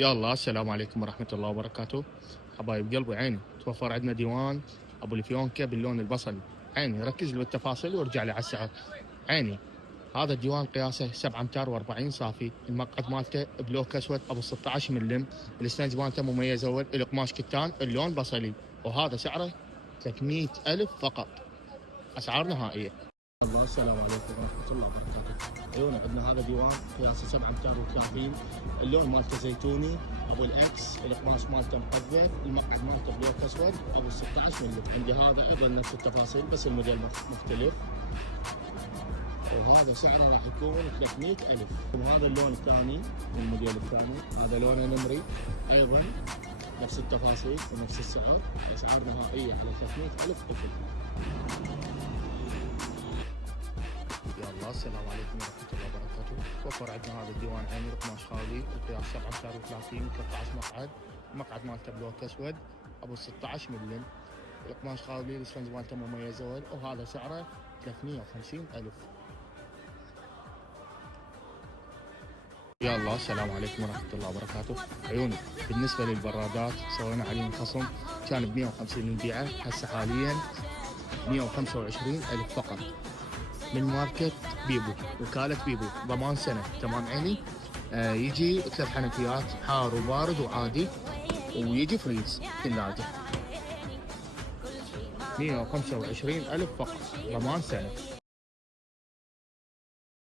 يلا السلام عليكم ورحمة الله وبركاته. حبايب قلبي عيني توفر عندنا ديوان ابو الفيونكة باللون البصلي. عيني ركز لي بالتفاصيل وارجع لي على السعر. عيني هذا الديوان قياسه 7 امتار و40 صافي، المقعد مالته بلوك اسود ابو 16 ملم، الستانز مالته مميز اول، القماش كتان اللون بصلي، وهذا سعره 300 الف فقط. اسعار نهائية. الله السلام عليكم ورحمة الله وبركاته. عيوني عندنا هذا ديوان قياسه 7 امتار و30، اللون مالته زيتوني ابو الاكس، القماش مالته مقذف، المقعد مالته بلوك اسود ابو 16 ملم. عندي هذا ايضا نفس التفاصيل بس الموديل مختلف، وهذا سعره راح يكون 300 الف. وهذا اللون الثاني، الموديل الثاني هذا لونه نمري، ايضا نفس التفاصيل ونفس السعر، اسعار نهائية على 300 الف طفل. يلا السلام عليكم ورحمة الله وبركاته. توفر عندنا هذا الديوان عيني قماش خالي، القياس 7 امتار و30، 13 مقعد، المقعد مالته بلوك اسود ابو 16 ملم، القماش خالي، السفنج مالته مميز اول، وهذا سعره 350 الف. يلا السلام عليكم ورحمة الله وبركاته. عيوني بالنسبة للبرادات سوينا عليهم خصم، كان ب 150 نبيعه، هسه حاليا 125 الف فقط، من ماركة بيبو، وكالة بيبو، ضمان سنة. تمام عيني. يجي 3 حنفيات، حار وبارد وعادي، ويجي فريز ثلاجة. 125 ألف فقط، ضمان سنة.